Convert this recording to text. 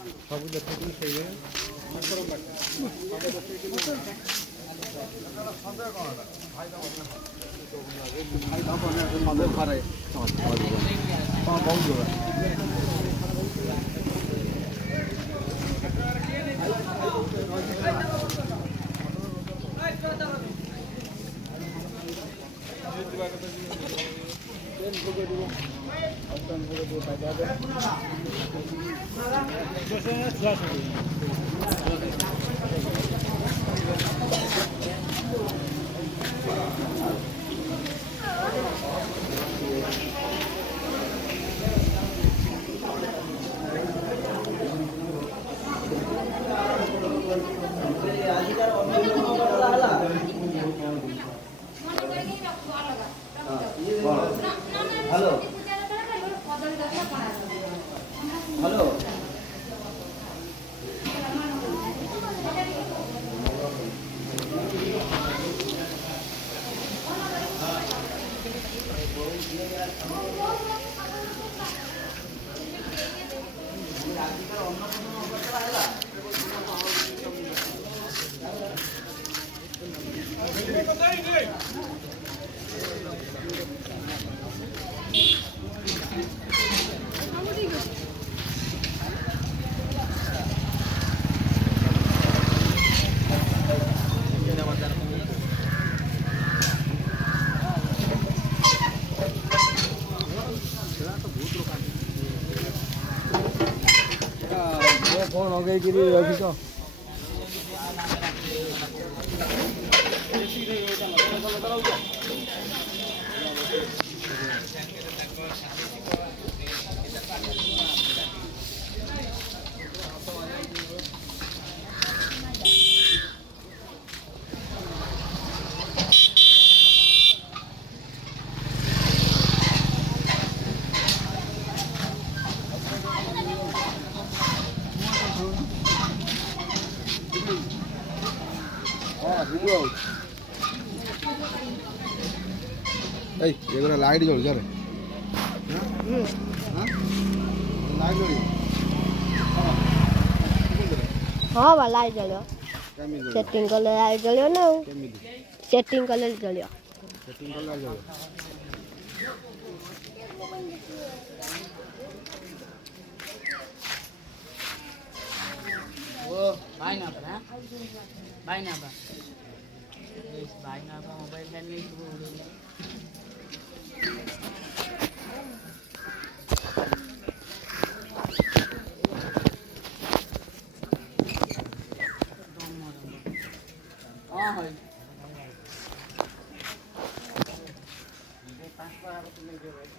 सब देखते सही हेलो हेलो कौन हो गई अभी तो लाइट जल जा हाँ बा लाइट जलियो सेटिंग कले लाइट जलियो ना सेटिंग कले जलियो वो भाई ना पर हां भाई ना पर इस भाई ना पर मोबाइल है नहीं हां भाई ये 5 बार तो ले गए